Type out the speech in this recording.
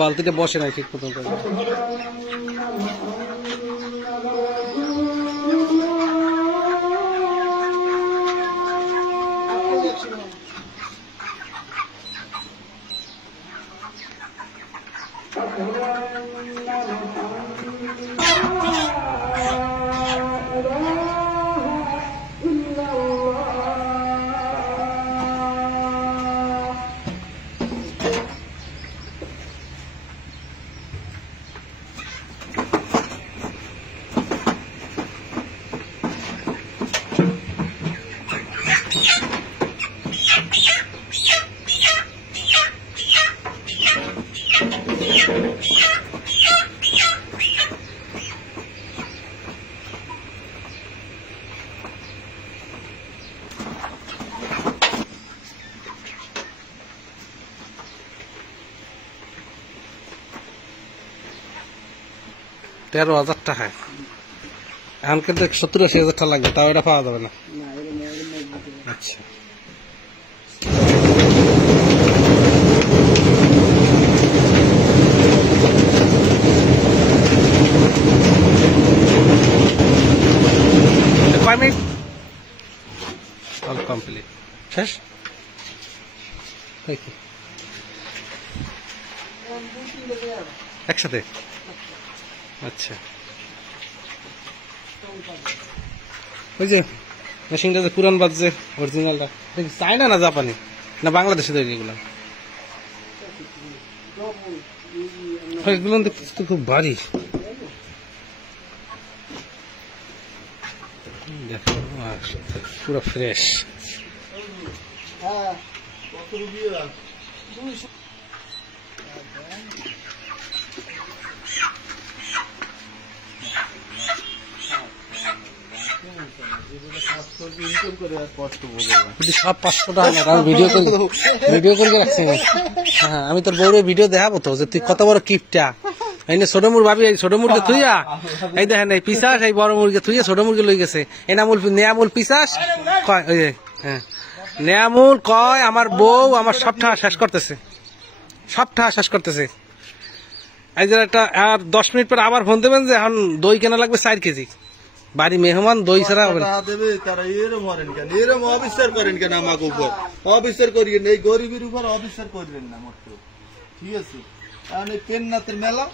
বালতিটা বসে নাই ঠিক মতো। তেরো 1000 টাকায় এখন কিন্তু 70-80 হাজার টাকা লাগবে, তাও এটা পাওয়া যাবে না। আচ্ছা কয় মিনিট? অল কমপ্লিট, শেষ। একসাথে? আচ্ছা, ওই যে মেশিনটা যে পুরান বাজছে অরিজিনালটা চায়না না জাপানি না বাংলাদেশে তৈরি? এগুলো এগুলো দেখতে খুব ভারী। দেখো পুরো ফ্রেশ। সব 500 টাকা না, কারণ ভিডিও করে রাখছি। হ্যাঁ, আমি তোর বউরে ভিডিও দেখাবো তো যে তুই কত বড় কিপটা। এই ছোট মুর ভাবি, এই ছোট মুরগে থুইয়া এই দেখেন এই পিসাস, এই বড় মুরগে থুইয়া ছোট মুরগে লই গেছে। এনামুল নেয়ামুল পিসাস কয়, ওই হ্যাঁ নেয়ামুল কয় আমার বউ আমার সব টাকা শেষ করতেছে, সব টাকা শেষ করতেছে। এই যে একটা আর 10 মিনিট পর আবার ফোন দেবেন যে এখন দই কেনা লাগবে 4 কেজি। বাড়ি মেহমান দই ছাড়া হবে না। তারা এরম করেন কেন, এরম অবিচার করেন কেন আমাকে উপর? অবিচার করিয়েন, এই গরিবের উপর অবিচার করবেন না মোটে, ঠিক আছে? কারণ এই পেন্নাতের মেলা।